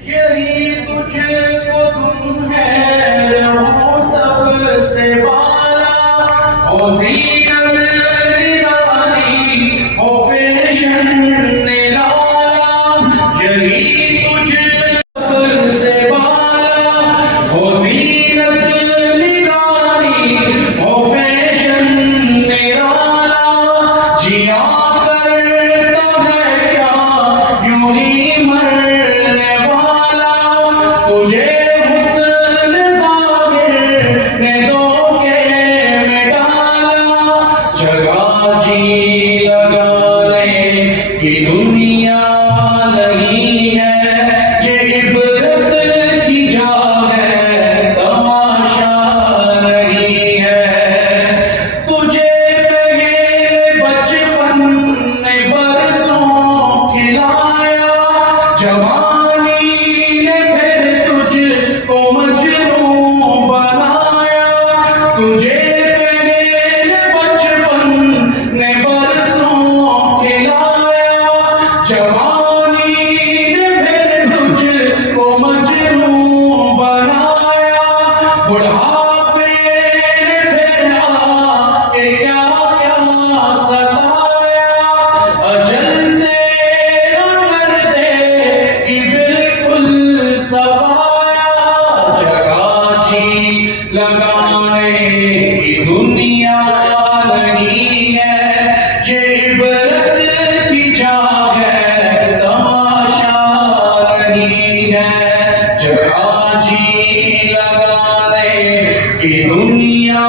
यही तुझको तुम है वो सबसे वाला ओ ज़ीनत निराली ओ फैशन निराला यही तुझको सबसे वाला ओ ज़ीनत निराली ओ फैशन निराला जिया करता है क्या यूं ही मरने वाला तुझे हुस्न ज़ाहिर ने धोखे में डाला जगह जी लगाने की दुनिया नहीं है ये इबरत की जा है तमाशा नहीं है तुझे पहले बचपन ने बरसों खिलाया जवानी ने फिर तुझको मजनू बनाया तुझे पहले बचपन ने बरसों खिलाया जवानी ने फिर तुझको मजनू बनाया बुढ़ापे ने फिर आके क्या क्या सताया अजल तेरा कर दे कि बिल्कुल सफाया जगह जी लगाने की दुनिया नहीं है ये इबरत की जा है तमाशा नहीं है जगह जी लगाने की दुनिया